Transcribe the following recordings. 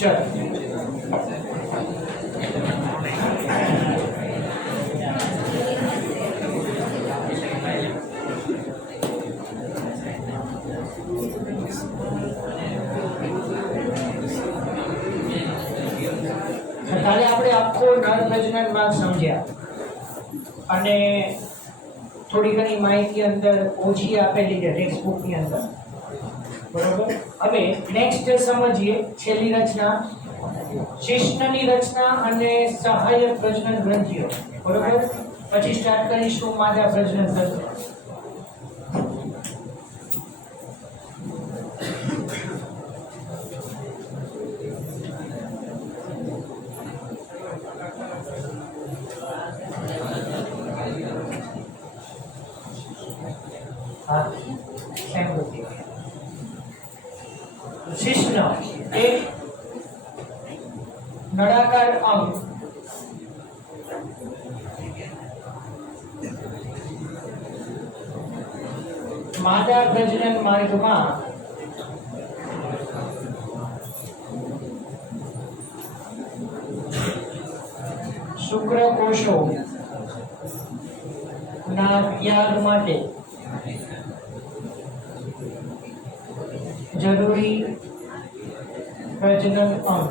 ચલો કાલે આપણે આખો નર પ્રજનન માર્ગ સમજ્યા અને થોડી ઘણી માહિતી અંદર ઓછી આપેલી છે ટેક્સ્ટ બુક ની અંદર, બરોબર. હવે નેક્સ્ટ સમજીએ છેલ્લી રચના, શિશ્નની રચના અને સહાયક પ્રજનન ગ્રંથિઓ, બરોબર. પછી સ્ટાર્ટ કરીશું માદા પ્રજનન તંત્ર. શિશ્ન એક નળાકાર અંગ માદા પ્રજનન માર્ગમાં શુક્રકોષો ના ત્યાગ માટે જરૂરી પ્રજનન અંગ.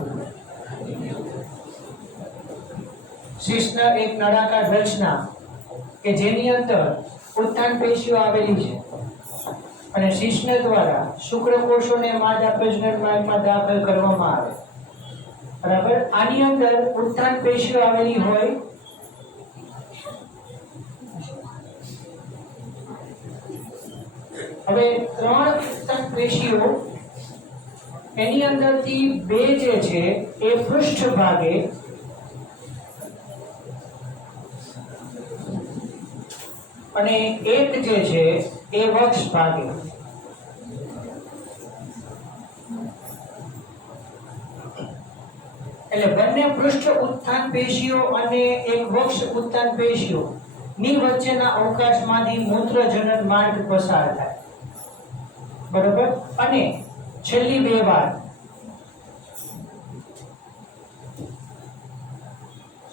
શિશ્ન એક નળાકાર રચના કે જેની અંદર ઉત્થાન પેશીઓ આવેલી છે અને શિશ્ન દ્વારા શુક્રકોષોને માદા પ્રજનન માર્ગમાં દાખલ કરવામાં આવે, બરાબર. આની અંદર ઉત્થાન પેશીઓ આવેલી હોય હવે ત્રણ ઉત્થાન પેશીઓ એની અંદરથી બે જે છે એ પૃષ્ઠ ભાગે અને એક જે છે એ વક્ષ ભાગે. એટલે બંને પૃષ્ઠ ઉત્થાન પેશીઓ અને એક વક્ષ ઉત્થાન પેશીઓ ની વચ્ચેના અવકાશમાંથી મૂત્રજનન માર્ગ પસાર થાય, બરોબર. અને છેલ્લી બે વાર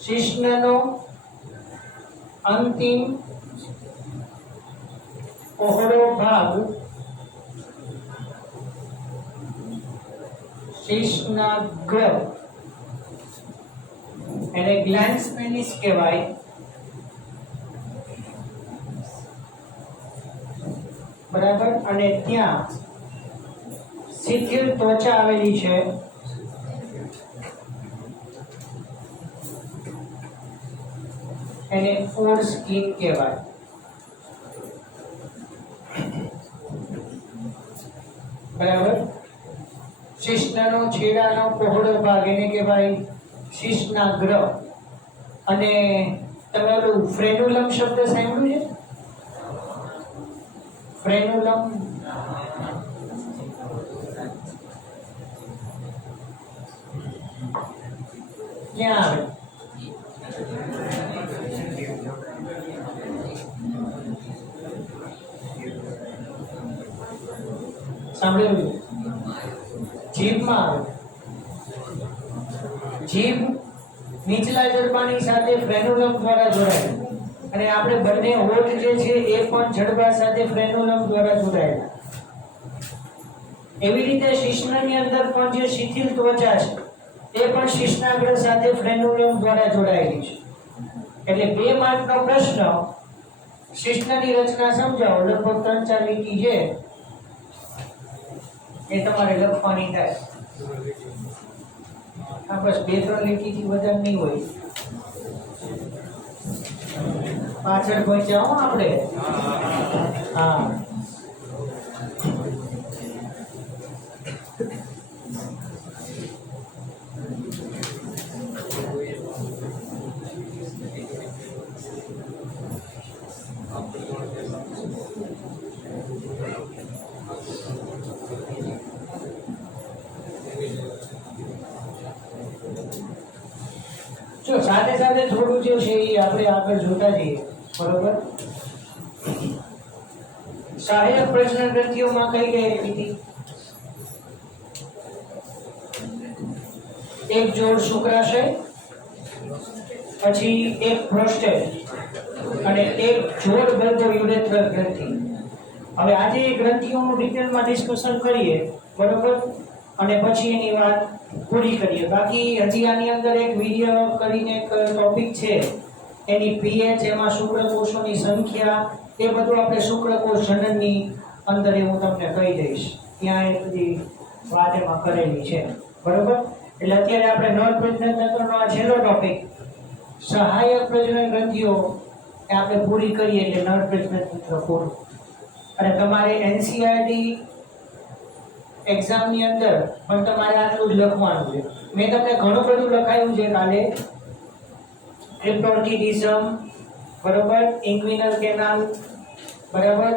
શિશ્નનો અંતિમ પહોળો ભાગ શિશ્નાગ્ર એને ગ્લેન્સ પેનિસ કહેવાય, બરાબર. અને ત્યાં શિથિલ ત્વચા આવેલી છે એને ફોર સ્કિન કહેવાય, બરાબર. શિશ્નનો છેડાનો પહોળો ભાગ એને કહેવાય શિશ્નાગ્ર. અને તમે ઓલું ફ્રેન્યુલમ શબ્દ સાંભળ્યું છે? ફ્રેન્યુલમ ક્યાં આવે? સાંભળ્યું? જીભમાં આવે. જીભ નીચલા જડબાની સાથે ફ્રેન્યુલમ દ્વારા જોડાય અને આપણે બંને હોઠ જે છે એ પણ જડબા સાથે ફ્રેન્યુલમ દ્વારા જોડાયેલા. એવી રીતે શિશ્નની અંદર પણ જે શિથિલ ત્વચા છે એ પણ શિશ્નાગ્ર સાથે ફ્રેન્યુલમ દ્વારા જોડાયેલી છે. એટલે બે માર્કનો પ્રશ્ન, શિશ્નની રચના સમજાવો, લગભગ 3-4 લીટી છે એ તમારે લખવાની થાય. હા, બસ 2-3 લીટીથી વધારે નહીં હોય. પાછળ પહોંચ્યા હો આપણે. હા, જો સાથે સાથે થોડું જે છે એ આપણે આગળ જોતા જઈએ, બરોબર. સહાયક પ્રજનન ગ્રંથિઓમાં કઈ કઈ લીધી? એક જોડ શુક્રાશય, પછી એક પ્રોસ્ટેટ અને એક જોડ ગર્ભયુરેથ્રલ ગ્રંથિ. હવે આજે એ ગ્રંથિઓનું ડિટેલમાં ડિસ્કશન કરીએ, બરોબર, અને પછી એની વાત પૂરી કરીએ. બાકી હજી આની અંદર એક વીર્ય કરીને એક ટોપિક છે, એની પીએચ, એમાં શુક્રકોષોની સંખ્યા, એ બધું આપણે શુક્રકોષ જનનની અંદર એ હું તમને કહી દઈશ. ત્યાં એ બધી વાત એમાં કરેલી છે, બરોબર. એટલે અત્યારે આપણે નર પ્રજનન તંત્રનો આ છેલ્લો ટોપિક, સહાયક પ્રજનન ગ્રંથિઓ, એ આપણે પૂરી કરીએ એટલે નર પ્રજનન તંત્ર પૂરું. અને તમારે એનસીઆરટી એક્ઝામની અંદર પણ તમારે આટલું જ લખવાનું છે. મેં તમને ઘણું બધું લખાયું છે કાલે. ટ્રિપ્ટોર્કિડિઝમ, બરોબર, ઇન્ક્વિનલ કેનાલ, બરાબર,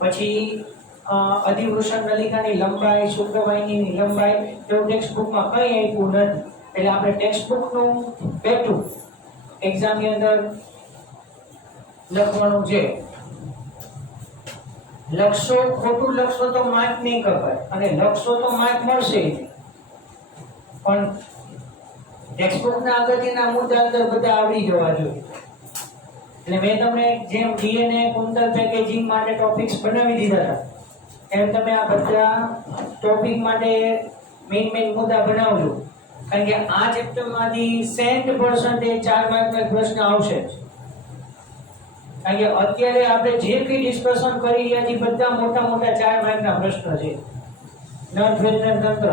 પછી અધિવૃષણ નલિકાની લંબાઈ, શુક્રવાહિનીની લંબાઈ, એવું ટેક્સ્ટ બુકમાં કંઈ આપ્યું નથી. એટલે આપણે ટેક્સ્ટ બુકનું પેટું એક્ઝામની અંદર લખવાનું છે. લખશો, ખોટું લખશો તો માર્ક નહીં કપાય, અને લખશો તો માર્ક મળશે. પણ ટેક્સ્ટબુકના અગત્યના મુદ્દા અંદર બધા આવડી જવા જોઈએ. એટલે મેં તમને જેમ ડીએનએ કુંતલ પેકેજિંગ માટે ટોપિક્સ બનાવી દીધા હતા, એમ તમે આ બધા ટોપિક માટે મેઇન મુદ્દા બનાવજો. કારણ કે આ ચેપ્ટરમાંથી 100% 4 માર્કનો પ્રશ્ન આવશે. કારણ કે અત્યારે આપણે જે કંઈ ડિસ્કશન કરી રહ્યા છીએ બધા મોટા 4 માર્કના પ્રશ્ન છે. નર પ્રજનન તંત્ર,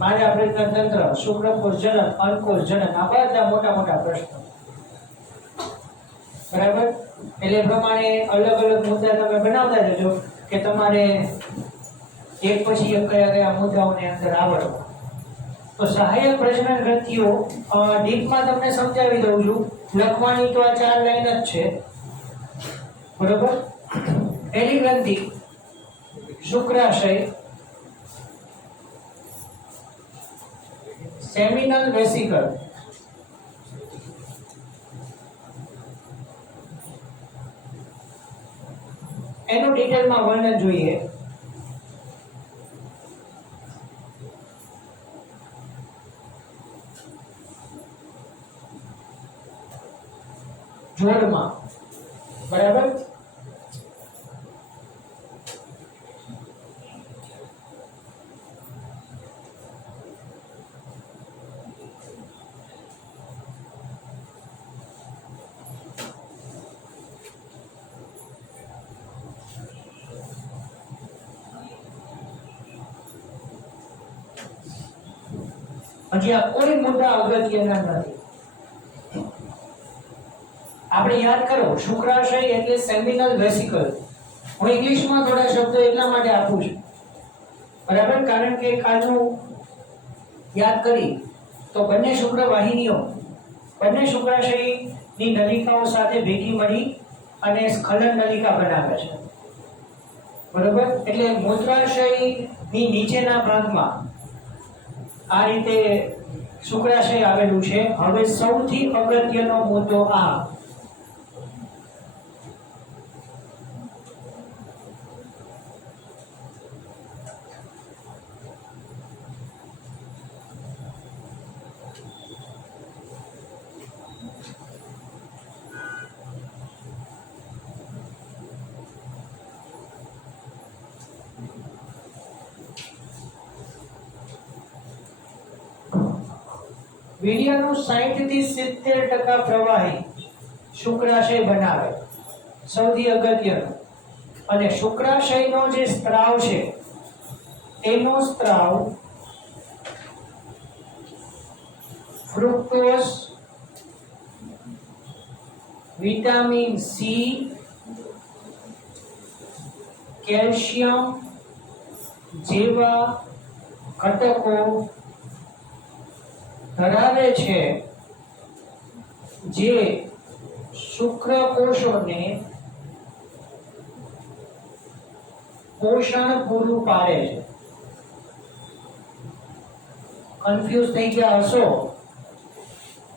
માદા પ્રજનન તંત્ર, શુક્રકોષ જનન, અંડકોષ જનન, આ બધા મોટા પ્રશ્નો, બરાબર. એટલે પ્રમાણે અલગ મુદ્દા તમે બનાવતા જજો કે તમારે એક પછી એક કયા મુદ્દાઓને અંદર આવડવા. તો સહાયક પ્રજનન ગ્રંથિઓ ડીપમાં તમને સમજાવી દઉં છું. લખવાની તો આ 4 લાઈન જ છે, બરોબર. પહેલી ગ્રંથિ શુક્રાશય, સેમિનલ વેસિકલ, એનું ડિટેલમાં વર્ણન જોઈએ. જોડમાં, બરાબર. હજી આ કોઈ મુદ્દા અગત્યના નથી. આપણે યાદ કરો, શુક્રાશય એટલે સેમિનલ વેસિકલ. હું ઇંગ્લિશમાં થોડા શબ્દો એટલા માટે આપું છું, બરાબર, કારણ કે કાલનું યાદ કરી તો બંને શુક્રવાહિનીઓ બંને શુક્રાશયની નલિકાઓ સાથે ભેગી મળી અને સ્ખલન નલિકા બનાવે છે, બરોબર. એટલે મૂત્રાશયની નીચેના ભાગમાં આ રીતે શુક્રાશય આવેલું છે. હવે સૌથી અગત્યનો મુદ્દો આ, વીર્યનું 60 થી 70% પ્રવાહી શુક્રાશય બનાવે, સૌથી અગત્યનું. અને શુક્રાશયનો જે સ્ત્રાવ છે તેનો સ્ત્રાવ ફ્રુક્ટોઝ, વિટામિન સી, કેલ્શિયમ જેવા ઘટકો ધરાવે છે, જે શુક્રકોષોને પોષણ પૂરું પાડે છે. કન્ફ્યુઝ થઈ ગયા હશો?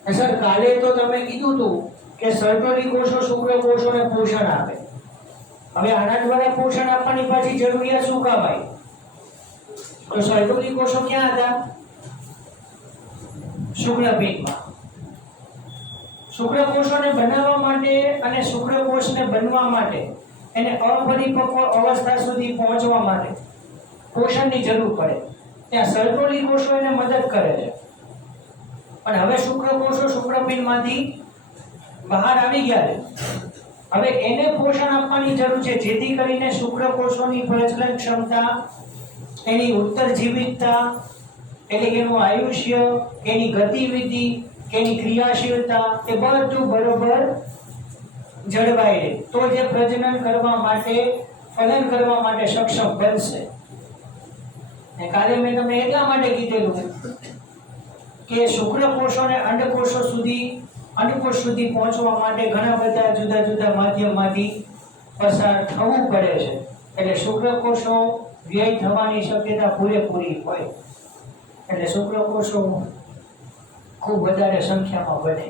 સર, કાલે તો તમે કીધું હતું કે સર્ટોરી કોષો શુક્રકોષોને પોષણ આપે. હવે આના દ્વારા પોષણ આપવાની પાછી જરૂરિયાત શું કામ આવી? તો સર્ટોરી કોષો ક્યાં હતા? શુક્રપિંડમાં. શુક્રકોષોને બનાવવા માટે અને શુક્રકોષને બનવા માટે એને અપરિપક્વ અવસ્થા સુધી પહોંચવા માટે પોષણની જરૂર પડે. ત્યાં સર્ટોલી કોષો એને મદદ કરે છે. પણ હવે શુક્રકોષો શુક્રપિંડમાંથી બહાર આવી ગયા છે. હવે એને પોષણ આપવાની જરૂર છે જેથી કરીને શુક્રકોષોની પ્રજનન ક્ષમતા, એની ઉત્તરજીવિતતા એટલે કે એનું આયુષ્ય, એની ગતિવિધિ, એની ક્રિયાશીલતા એ બધું બરોબર જળવાઈ રહે તો જે પ્રજનન કરવા માટે, ફલન કરવા માટે સક્ષમ બનશે. ને કાલે મેં તમને એટલા માટે કીધેલું કે શુક્રકોષો અને અંડકોષો સુધી, અંડકોષ સુધી પહોંચવા માટે ઘણા બધા જુદા જુદા માધ્યમમાંથી પસાર થવું પડે છે. એટલે શુક્રકોષો વ્યય થવાની શક્યતા પૂરેપૂરી હોય. એટલે શુક્રકોષો ખૂબ વધારે સંખ્યામાં બને.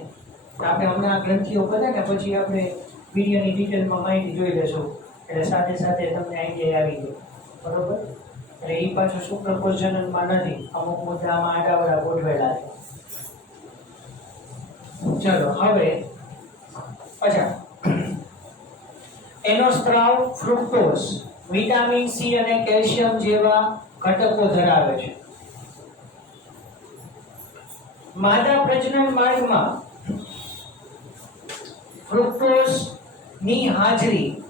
આપણે હમણાં ગ્રંથિઓ કરે ને પછી આપણે વિડીયોની ડિટેલમાં માહિતી જોઈ લેશું એટલે સાથે સાથે તમને આઈડિયા આવી ગયો. બરોબર? એટલે એ પાછું શુક્રકોષ જનનમાં નથી, અમુક મુદ્દામાં આડાવડા ગોઠવેલા છે. ચલો હવે અચ્છા, એનો સ્ત્રાવ ફ્રુક્ટોઝ, વિટામિન સી અને કેલ્શિયમ જેવા ઘટકો ધરાવે છે. માદા પ્રજનન માર્ગમાં ફ્રુક્ટોઝ ની હાજરી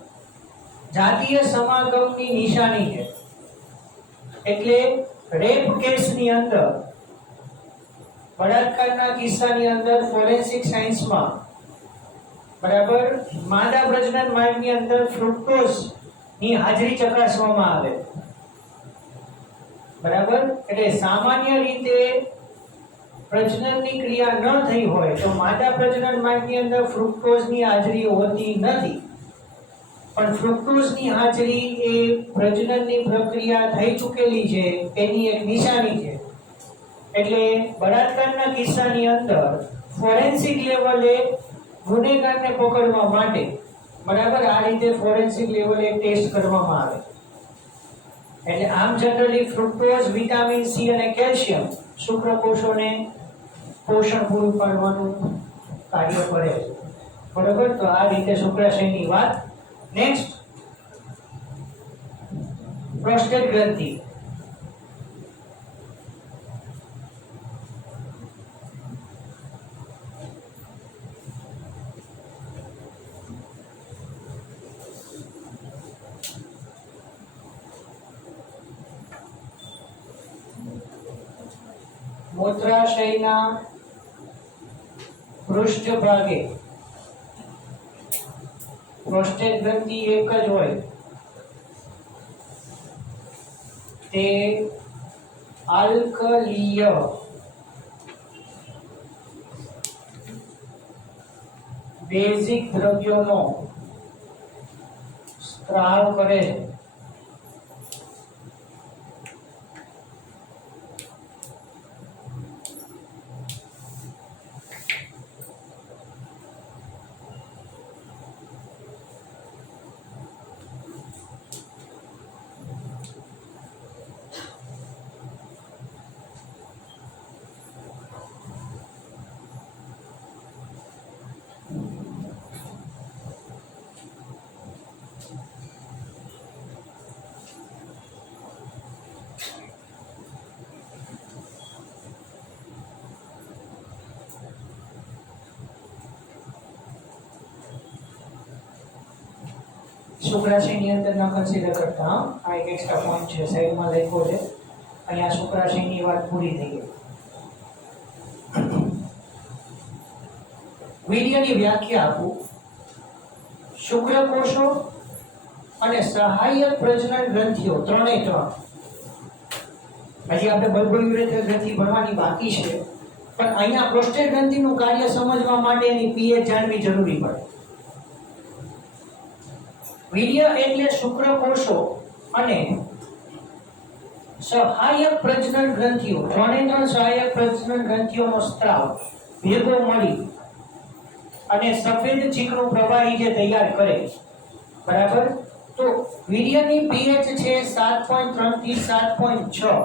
જાતીય સમાગમની નિશાની છે. એટલે રેપ કેસની અંદર, બળાત્કારના કિસ્સાની અંદર ફોરેન્સિક સાયન્સમાં બરાબર માદા પ્રજનન માર્ગની અંદર ફ્રુક્ટોઝ ની હાજરી ચકાસવામાં આવે. બરાબર? એટલે સામાન્ય રીતે પ્રજનનની ક્રિયા ન થઈ હોય તો માદા પ્રજનન માર્ગની અંદર ફ્રુક્ટોઝની હાજરી હોતી નથી. પણ ફ્રુક્ટોઝની હાજરી એ પ્રજનનની પ્રક્રિયા થઈ ચૂકેલી છે એની એક નિશાની છે. એટલે બળાત્કારના કિસ્સાની અંદર ફોરેન્સિક લેવલે ગુનેગારને પકડવા માટે બરાબર આ રીતે ફોરેન્સિક લેવલે ટેસ્ટ કરવામાં આવે. એટલે આમ જનરલી ફ્રુક્ટોઝ, વિટામિન સી અને કેલ્શિયમ શુક્રકોષોને પોષણ પૂરું પાડવાનું કાર્ય કરે છે. બરાબર? તો આ રીતે શુક્રાશયની વાત. નેક્સ્ટ, પ્રોસ્ટેટ ગ્રંથિ. મૂત્રાશયના પૃષ્ઠભાગે પ્રોસ્ટેટ ગ્રંથિ એક જ હોય. તે આલ્કલીય બેઝિક દ્રવ્યોનો સ્ત્રાવ કરે છે. શુક્રાશયની અંદર ના કન્સિડર કરતા આ એક એક્સ્ટ્રા પોઈન્ટ છે, સાઈડમાં લખ્યો છે. અહીંયા શુક્રાશયની વાત પૂરી થઈ ગઈ. વીર્યની વ્યાખ્યા આપું. શુક્રકોષો અને સહાયક પ્રજનન ગ્રંથિઓ ત્રણે ત્રણ. હજી આપણે બલ્બયુરેથર ગ્રંથિ ભણવાની બાકી છે, પણ અહીંયા પ્રોસ્ટેટ ગ્રંથિનું કાર્ય સમજવા માટે એની પીએચ જાણવી જરૂરી પડે. વીર્ય એટલે શુક્રકોષો અને સહાયક પ્રજનન ગ્રંથિઓ, ત્રણે ત્રણ સહાયક પ્રજનન ગ્રંથિઓનો સ્ત્રાવ ભેગો મળી અને સફેદ ચીકણું પ્રવાહી જે તૈયાર કરે. બરાબર? તો વીર્યની પીએચ છે 7.3 થી 7.6.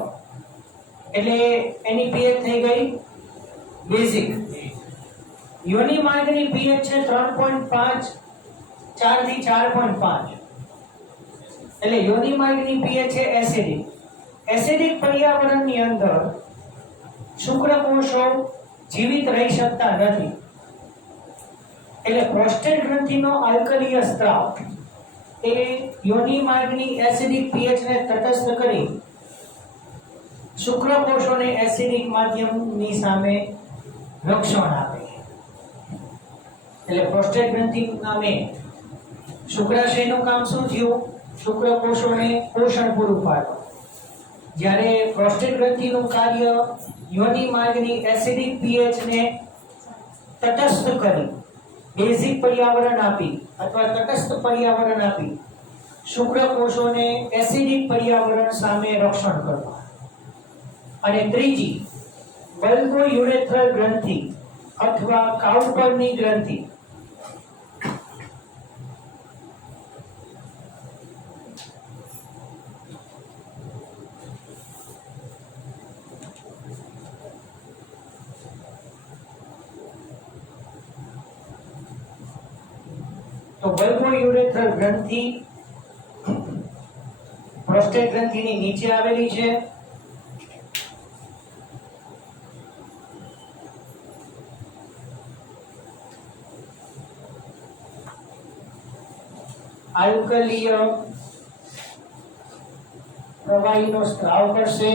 એટલે એની પીએચ થઈ ગઈ બેઝિક. યોનિ માર્ગની pH છે 3.5 4 થી 4.5. એટલે યોનિ માર્ગની pH છે એસિડિક. એસિડિક પર્યાવરણની અંદર શુક્રકોષો જીવિત રહી શકતા નથી. એટલે પ્રોસ્ટેટ ગ્રંથિનો આલ્કલીય સ્ત્રાવ એ યોનિ માર્ગની એસિડિક pH ને તટસ્થ કરી શુક્રકોષોને એસિડિક માધ્યમની સામે રક્ષણ આપે. એટલે પ્રોસ્ટેટ ગ્રંથિ નામે શુક્રાશયનું કામ શું થયું? શુક્રકોષોને પોષણ પૂરું પાડવું. જ્યારે પ્રોસ્ટેટ ગ્રંથિનું કાર્ય યોનિ માર્ગની એસિડિક pH ને તટસ્થ કરી બેઝિક પર્યાવરણ આપી અથવા તટસ્થ પર્યાવરણ આપી શુક્રકોષોને એસિડિક પર્યાવરણ સામે રક્ષણ કરવા. અને ત્રીજી બલ્બો યુરેથ્રલ ગ્રંથિ અથવા કાઉપરની ગ્રંથિ. તો બલ્બો યુરેથ્રલ ગ્રંથિ પ્રોસ્ટેટ ગ્રંથિની નીચે આવેલી છે. આલ્કલીય પ્રવાહીનો સ્ત્રાવ કરશે.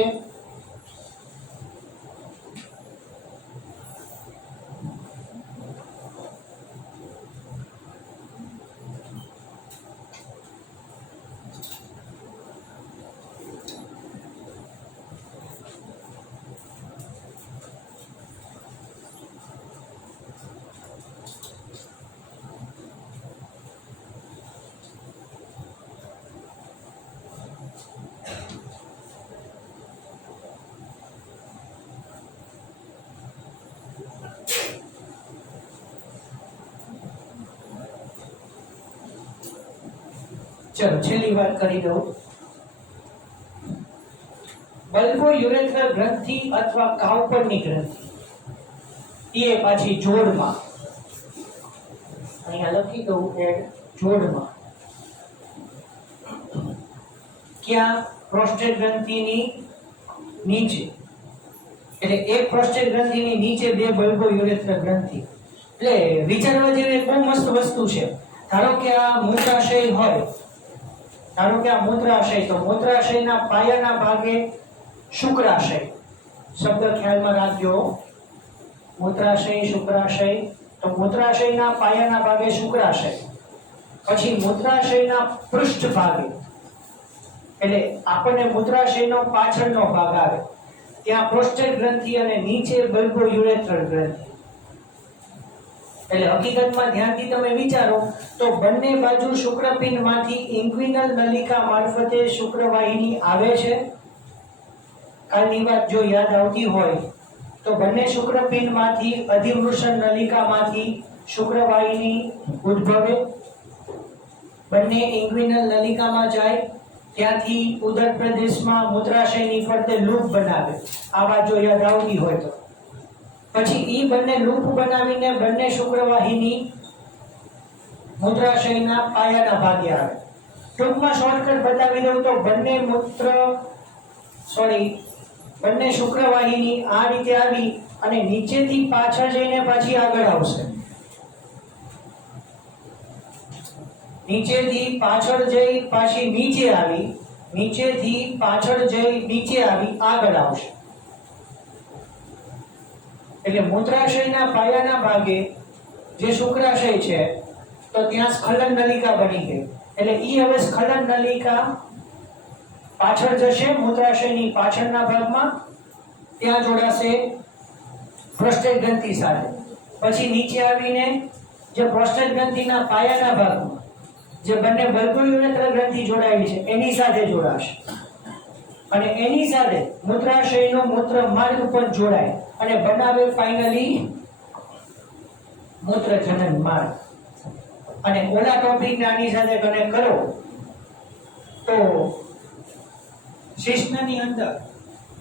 ચલો છેલ્લી વાત કરી દઉં. બલ્બો યુરેથ્રલ ગ્રંથિ અથવા કાઉપરની ગ્રંથિ એ પાછી જોડમાં, અહીંયા લખી દઉં કે જોડમાં, ક્યાં? પ્રોસ્ટેટ ગ્રંથિની નીચે. એટલે એક પ્રોસ્ટેટ ગ્રંથિની નીચે બે બલ્બો યુરેથ્રલ ગ્રંથિ. એટલે વિચારવા જેવી એક બહુ મસ્ત વસ્તુ છે. ધારો કે આ મૂત્રાશય હોય, ધારો કે આ મૂત્રાશય, તો મૂત્રાશયના પાયાના ભાગે શુક્રાશય. શબ્દ ખ્યાલમાં રાખજો. મૂત્રાશય, શુક્રાશય. તો મૂત્રાશયના પાયાના ભાગે શુક્રાશય. પછી મૂત્રાશયના પૃષ્ઠ ભાગે, એટલે આપણને મૂત્રાશયનો પાછળનો ભાગ આવે, ત્યાં પ્રોસ્ટેટ ગ્રંથિ અને નીચે બલ્બો યુરેથ્રલ ગ્રંથિ. એટલે હકીકતમાં ધ્યાનથી તમે વિચારો તો બંને બાજુ શુક્રપિંડમાંથી ઇન્ગ્વિનલ નલિકા મારફતે શુક્રવાહિની આવે છે. કાલની વાત જો યાદ આવતી હોય તો બંને શુક્રપિંડમાંથી અધિવૃષણ નલિકામાંથી શુક્રવાહિની ઉદ્ભવે, બંને ઇન્ગ્વિનલ નલિકામાં જાય, ત્યાંથી ઉદર પ્રદેશમાં મૂત્રાશયની ફરતે લૂપ બનાવે. આ વાત જો યાદ આવતી હોય તો પછી ઈ બંને લૂપ બનાવીને બંને શુક્રવાહિની મૂત્રાશયના પાયાના ભાગે આવે. ટૂંકમાં શોર્ટકટ બતાવી દઉં તો બંને શુક્રવાહિની આ રીતે આવી અને નીચેથી પાછળ જઈને પાછી આગળ આવશે. નીચેથી પાછળ જઈ પાછી નીચે આવી, નીચેથી પાછળ જઈ નીચે આવી આગળ આવશે. એટલે મૂત્રાશયના પાયાના ભાગે જે શુક્રાશય છે તો ત્યાં સ્ખલન નલિકા બની ગઈ. એટલે ઈ હવે સ્ખલન નલિકા પાછળ જશે મૂત્રાશયની પાછળના ભાગમાં, ત્યાં જોડાશે પ્રોસ્ટેટ ગ્રંથિ સાથે. પછી નીચે આવીને જે પ્રોસ્ટેટ ગ્રંથિના પાયાના ભાગમાં જે બંને બલ્બો યુરેથ્રલ ગ્રંથિ જોડાયેલી છે એની સાથે જોડાશે અને એની સાથે મૂત્રાશયનો મૂત્ર માર્ગ પણ જોડાય અને બનાવે ફાઇનલી મૂત્રજનન માર્ગ. અને ઓલા ટોપિકને આની સાથે કનેક્ટ કરો તો શિશ્નની અંદર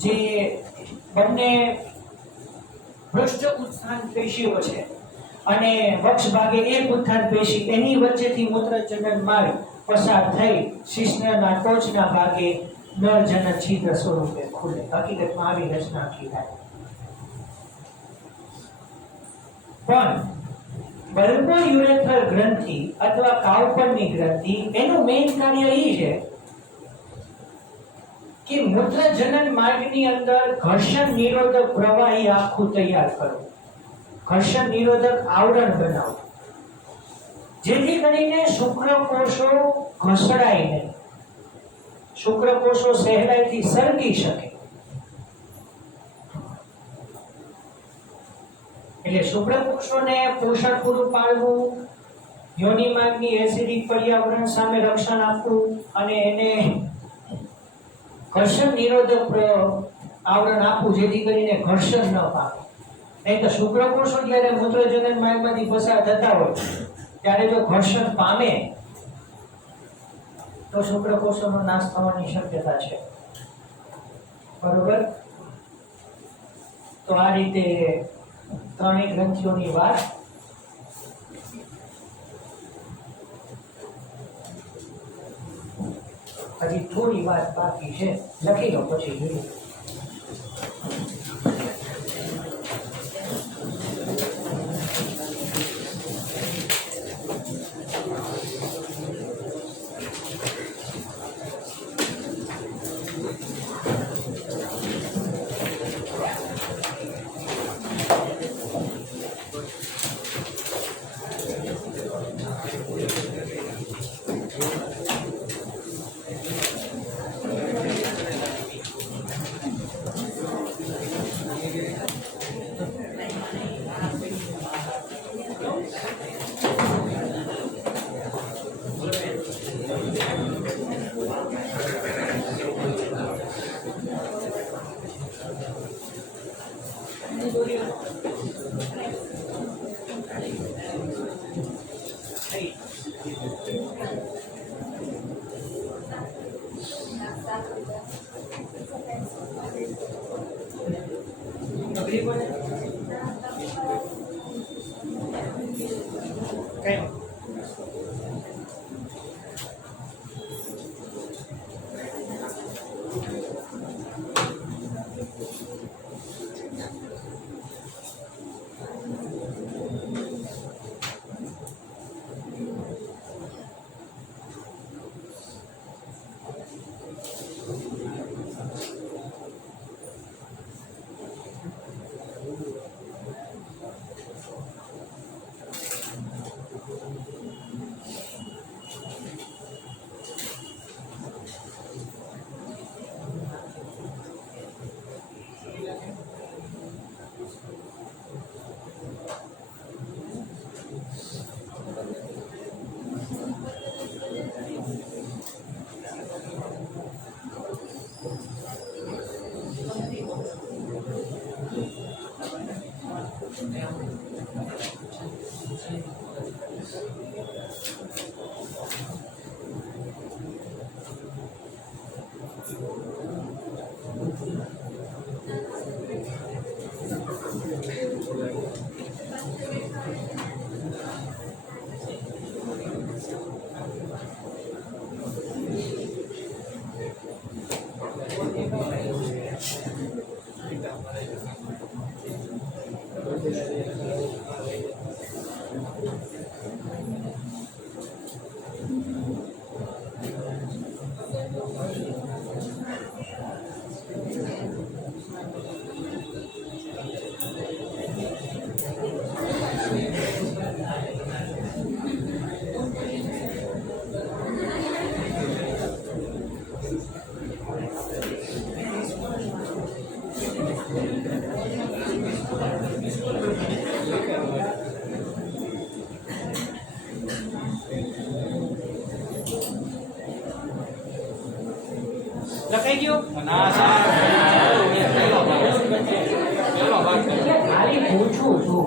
જે બંને પૃષ્ઠ ઉત્થાન પેશીઓ છે અને વક્ષ ભાગે એક ઉત્થાન પેશી, એની વચ્ચેથી મૂત્રજનન માર્ગ પસાર થઈ શિશ્નના ટોચના ભાગે નરજનન છિદ્ર સ્વરૂપે ખુલે. હકીકતમાં આવી રચના આખી થાય. પણ બલ્બો યુરેથ્રલ ગ્રંથિ અથવા કાવપળની ગ્રંથિ, એનું મેઇન કાર્ય એ છે કે મૂત્રજનન માર્ગની અંદર ઘર્ષણ નિરોધક પ્રવાહી આખું તૈયાર કરવું, ઘર્ષણ નિરોધક આવરણ બનાવવું, જેથી કરીને શુક્રકોષો ઘસડાય નહીં, શુક્રકોષો સહેલાઈથી સરકી શકે. એટલે શુક્રકોષોને પોષણ પૂરું પાડવું, યોનિ માર્ગની એસિડિક પર્યાવરણ સામે રક્ષણ આપવું અને એને ઘર્ષણ નિરોધક આવરણ આપવું, જેથી કરીને ઘર્ષણ ન પામે. નહીં તો શુક્રકોષો જ્યારે મૂત્રજનન માર્ગમાંથી પસાર થતા હોય ત્યારે જો ઘર્ષણ પામે તો શુક્રકોષોનો નાશ થવાની શક્યતા છે. બરોબર? તો આ રીતે ત્રણેય ગ્રંથિઓની વાત. હજી થોડી વાત બાકી છે, લખી લો પછી જોઈએ. લખાઈ ગયો? ખાલી પૂછું છું,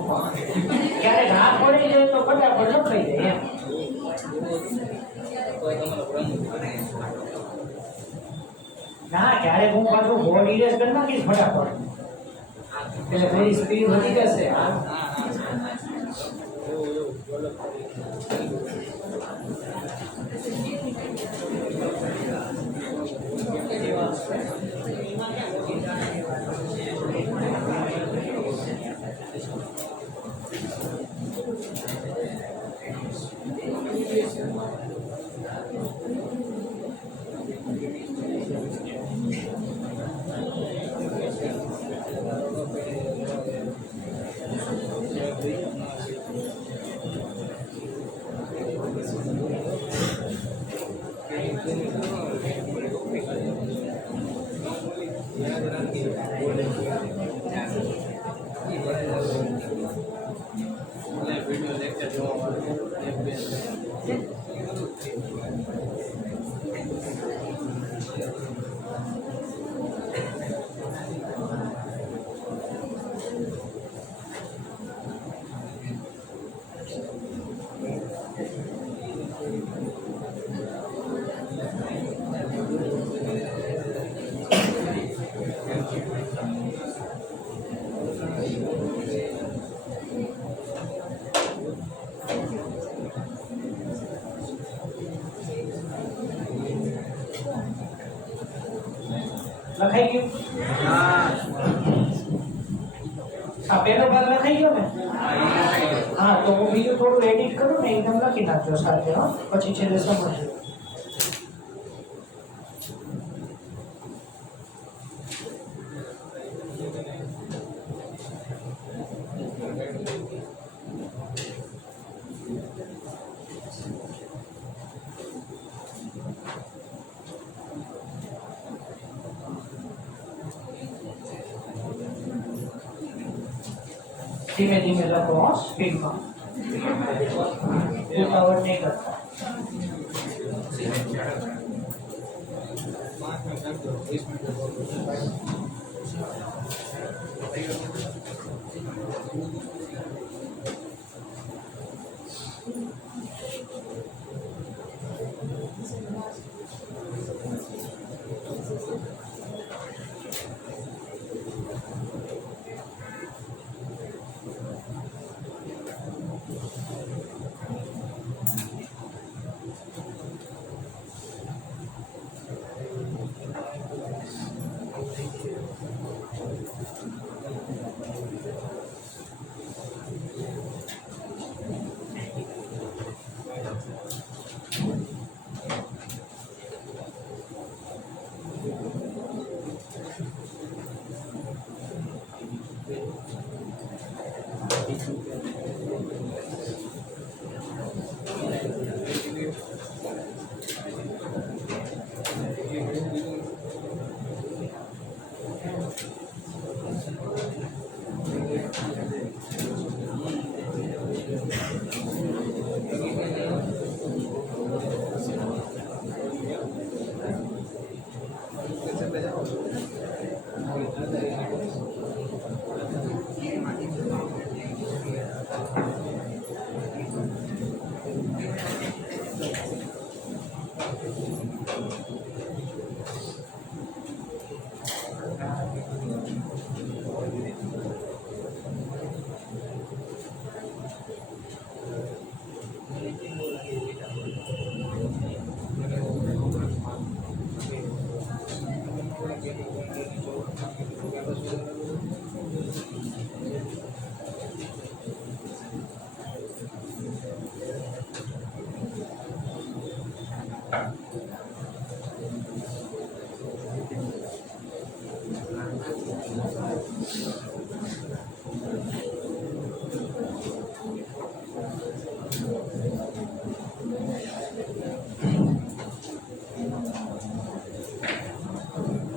ક્યારે ના પડી જાય તો ફટાફટ લખાઈ જાય એમ. ના, ક્યારેક હું પાછું બોર્ડ ઇરેઝ કરી નાખીશ ફટાફટ. એટલે ભાઈ સ્પીડ વધી જશે. લખાઈ ગયું? આ પહેલો ભાગ લખાઈ ગયો ને? હા, તો હું બીજું થોડું એડિટ કરું ને એકદમ લખી નાખજો સાથે, હા, પછી છેલ્લે સમજો. ધીમે ધીમે લખો, સ્પીડમાં, ઉતાવળ નહીં કરતા.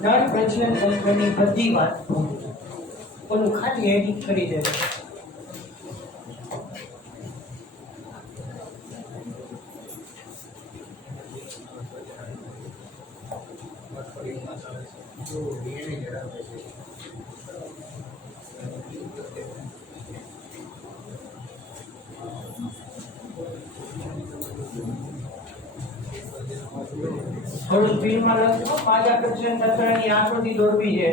નળ પ્રજનન તંત્રની બધી વાત ઓલું ખાલી એડિટ કરી દેજો. થોડું સ્પીડમાં લખો. પાજા પ્રજનન તંત્રની આકૃતિ દોરવી છે.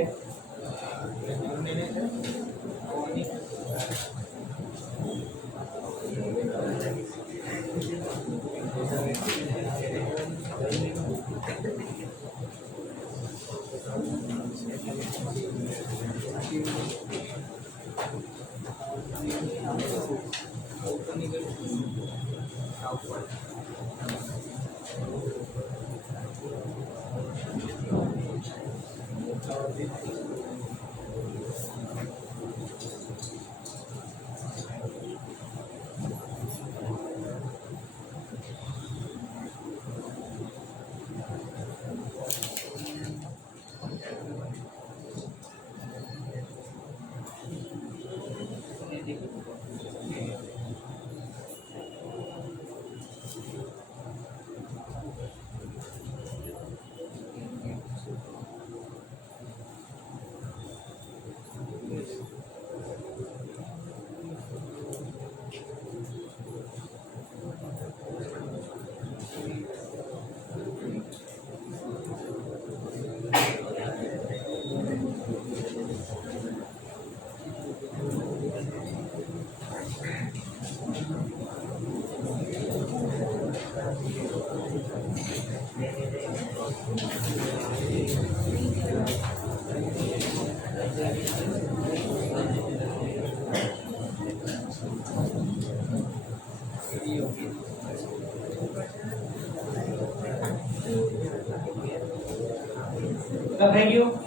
લખાઈ ગયું?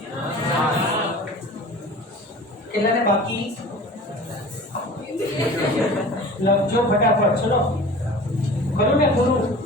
કેટલાને બાકી? લખજો ફટાફટ, ચલો. ખરું ને પૂરું?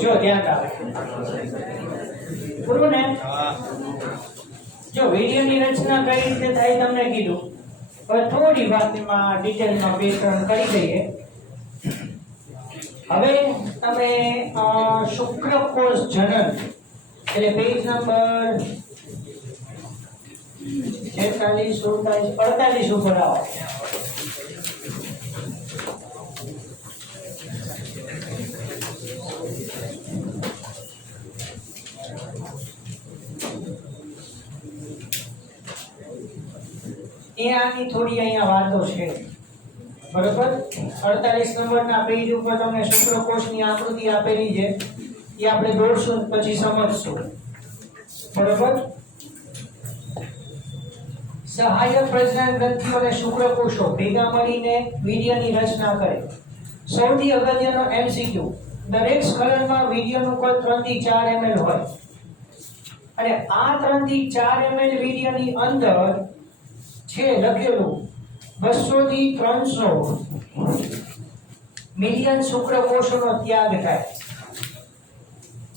જો ધ્યાન રાખો પૂરું ને જો વિડિયોની રચના કઈ રીતે થાય તમને કીધું હવે થોડી વાતમાં ડિટેલમાં બે ત્રણ કરી દઈએ હવે તમે શુક્રકોષ જનન એટલે પેજ નંબર 46 47 48 ઉપર આવો એ આની થોડી અહીંયા વાતો છે, બરોબર. 48 નંબરના પેજ ઉપર તમને શુક્રકોષની આકૃતિ આપેલી છે, એ આપણે દોરશું પછી સમજશું, બરોબર. સહાયક પ્રજનન ગ્રંથિઓ અને શુક્રકોષો ભેગા મળીને વીર્યની રચના કરે. સૌથી અગત્યનો MCQ, દરેક સ્ખલનમાં વીર્યનું કદ 3 થી 4 ml હોય અને આ 3 થી 4 ml વીર્યની અંદર છે લખેલું 200 થી 300 મિલિયન શુક્રકોષોનો ત્યાગ થાય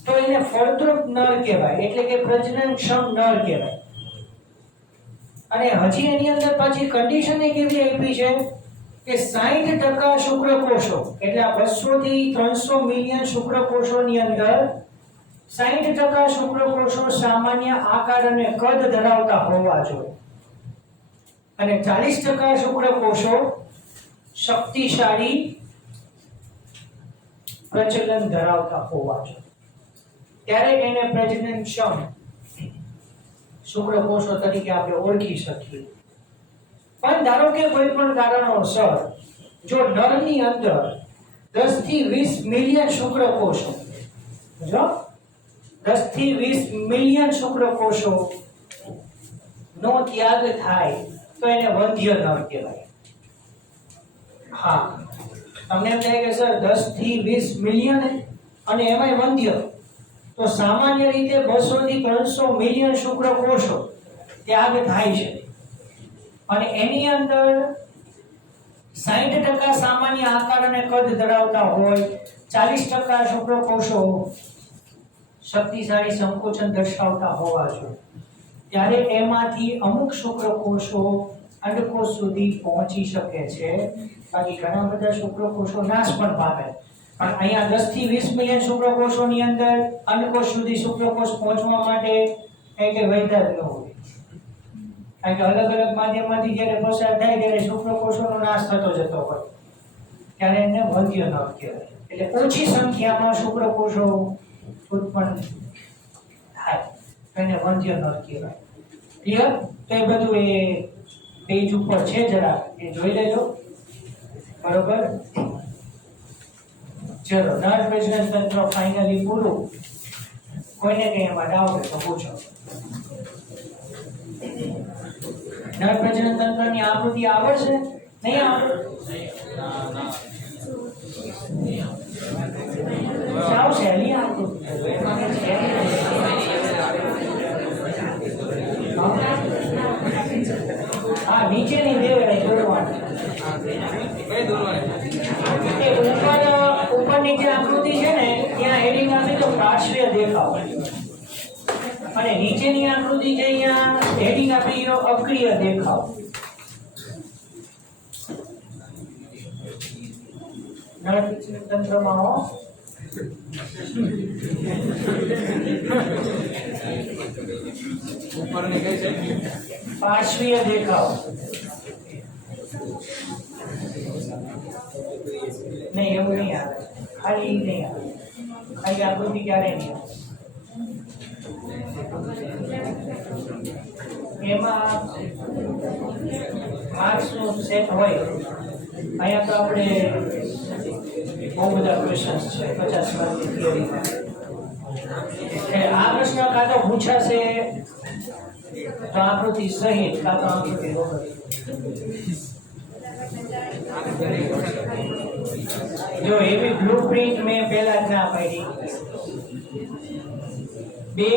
તો એને ફળદ્રુપ નર કહેવાય, એટલે કે પ્રજનનક્ષમ નર કહેવાય. અને હજી એની અંદર પાછી કન્ડિશન એ કેવી આપી છે કે 60% શુક્રકોષો, એટલે આ 200 થી 300 મિલિયન શુક્રકોષોની અંદર 60% શુક્રકોષો સામાન્ય આકાર અને કદ ધરાવતા હોવા જોઈએ અને 40% શુક્રકોષો શક્તિશાળી પ્રચલન ધરાવતા હોવા જોઈએ, ત્યારે એને પ્રજનનક્ષમ શુક્રકોષો તરીકે આપણે ઓળખી શકીએ. પણ ધારો કે કોઈ પણ કારણોસર જો નરની અંદર 10 થી 20 મિલિયન શુક્રકોષો, જો 10 થી 20 મિલિયન શુક્રકોષો નો ત્યાગ થાય તો એને વંધ્ય નર કહેવાય. હા, તમને એમ થાય કે સર 10 થી 20 મિલિયન અને એમાંય વંધ્ય, તો સામાન્ય રીતે 200 થી 300 મિલિયન શુક્રકોષો ત્યાગ થાય છે અને એની અંદર 60% સામાન્ય આકાર અને કદ ધરાવતા હોય, 40% શુક્રકોષો શક્તિશાળી સંકોચન દર્શાવતા હોવા જોઈએ, ત્યારે એમાંથી અમુક શુક્રકોષો અંડકોષ સુધી પહોંચી શકે છે. બાકી ઘણા બધા શુક્રકોષો નાશ પણ પામે. પણ અહીંયા 10 થી 20 મિલિયન શુક્રકોષોની અંદર અંડકોષ સુધી શુક્રકોષ પહોંચવા માટે કંઈ કે વૈધતા ન હોય, કારણ કે અલગ અલગ માધ્યમમાંથી જ્યારે પસાર થાય ત્યારે શુક્રકોષોનો નાશ થતો જતો હોય, ત્યારે એને વંધ્ય નર કહેવાય. એટલે ઓછી સંખ્યામાં શુક્રકોષો ઉત્પન્ન થાય એને વંધ્ય નર કહેવાય. ક્લિયર? તો એ બધું એ પેજ ઉપર છે, જરા એ જોઈ લેજો, બરોબર. ચલો, નર પ્રજનન તંત્ર ફાઇનલી પૂરું. કોઈને કઈ એમાં ડાઉટ તો પૂછો. નર પ્રજનન તંત્રની આકૃતિ આવડશે? નહીં આવડે? સાવ સહેલી આકૃતિ. હા, નીચેની દેવાય દોરવાની. ઉપરની જે આકૃતિ છે ને ત્યાં હેડિંગ આપી તો પાર્શ્વીય દેખાવ, અને નીચેની આકૃતિ છે અહીંયા હેડિંગ આપી તો અક્રિય દેખાવ. નર તંત્રમાં હો ઉપરની કઈ છે પાર્શ્વીય દેખાવ. નહીં, એવું નહીં આવે, ખાલી નહીં આવે, ખાલી આકૃતિ ક્યારે નહીં આવે. એમાં માર્ક્સનું સેટ હોય. અહીંયા તો આપણે બહુ બધા ક્વેશ્ચન્સ છે 50 માર્કની થિયરીમાં. આ પ્રશ્ન કાં તો પૂછાશે તો આકૃતિ સહિત, કાં તો આકૃતિ વગર. જો એવી બ્લુપ્રિન્ટ મેં પહેલા જ ના પાડી. 2,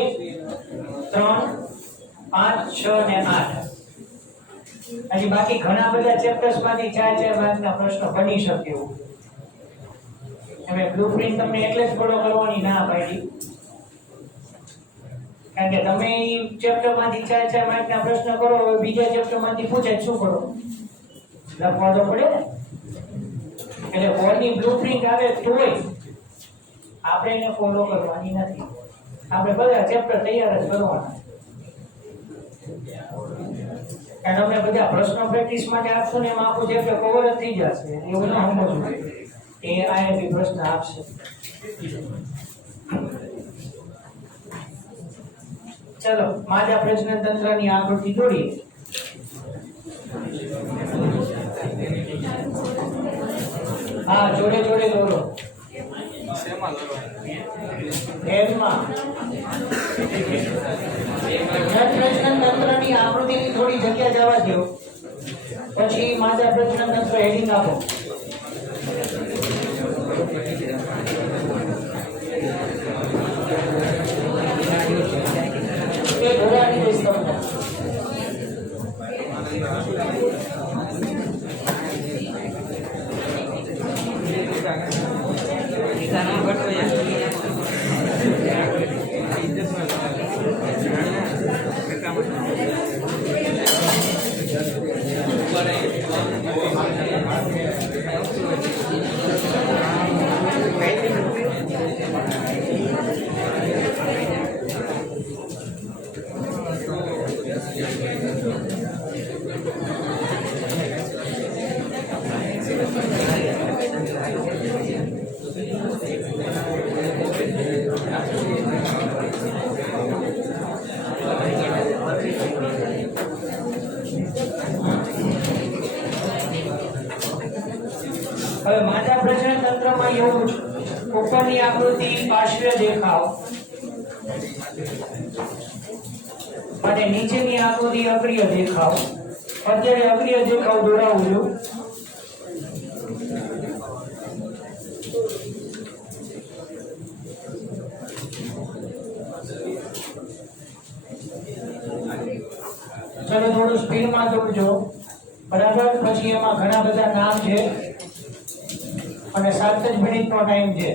3, 5, 6 ને 8. હજી બાકી ઘણા બધા ચેપ્ટર્સ માંથી 4 માર્કના પ્રશ્નો બની શકે એવું. હવે બ્લુપ્રિન્ટ તમને એટલે જ ફોલો કરવાની ના પાડી, કારણ કે તમે એ ચેપ્ટર માંથી 4 માર્કના પ્રશ્ન કરો, બીજા ચેપ્ટર માંથી પૂછાય શું કરો? લખવા તો પડે ને. એટલે બોર્ડની બ્લુપ્રિન્ટ આવે તોય આપણે એને ફોલો કરવાની નથી. આપણે બધા ચેપ્ટર તૈયાર જ કરવાના. કારણ અમે બધા પ્રશ્નો પ્રેક્ટિસ માટે આપશું ને એમાં આખું ચેપ્ટર કવર જ થઈ જશે. એવું ના સમજવું એ આઈએમપી પ્રશ્ન આપશે. ચલો, માદા પ્રજનન તંત્રની આકૃતિ દોરીએ. હા, જોડે જોડે દોરો. એમાં પ્રજનન તંત્રની આકૃતિની થોડી જગ્યા જવા દો, પછી માદા પ્રજનન તંત્ર હેડિંગ આપો. એ ઘોડાની દઈશ તમને. હવે માદા પ્રજનન તંત્રમાં એવું છે, ઉપરની આકૃતિ પાર્શ્વ દેખાવ અને નીચેની આકૃતિ અગ્રીય દેખાવ. અત્યારે અગ્રીય દેખાવ દોરાવું છું. ચલો થોડું સ્પીડમાં દોડજો, બરાબર. પછી એમાં ઘણા બધા નામ છે અને 7 જ મિનિટનો ટાઈમ છે.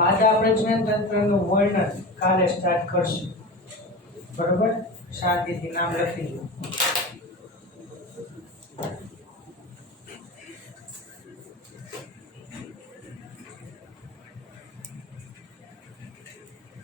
માદા પ્રજનન તંત્રનું વર્ણન કાલે સ્ટાર્ટ કરશું. બરોબર, શાંતિથી નામ લખી લો.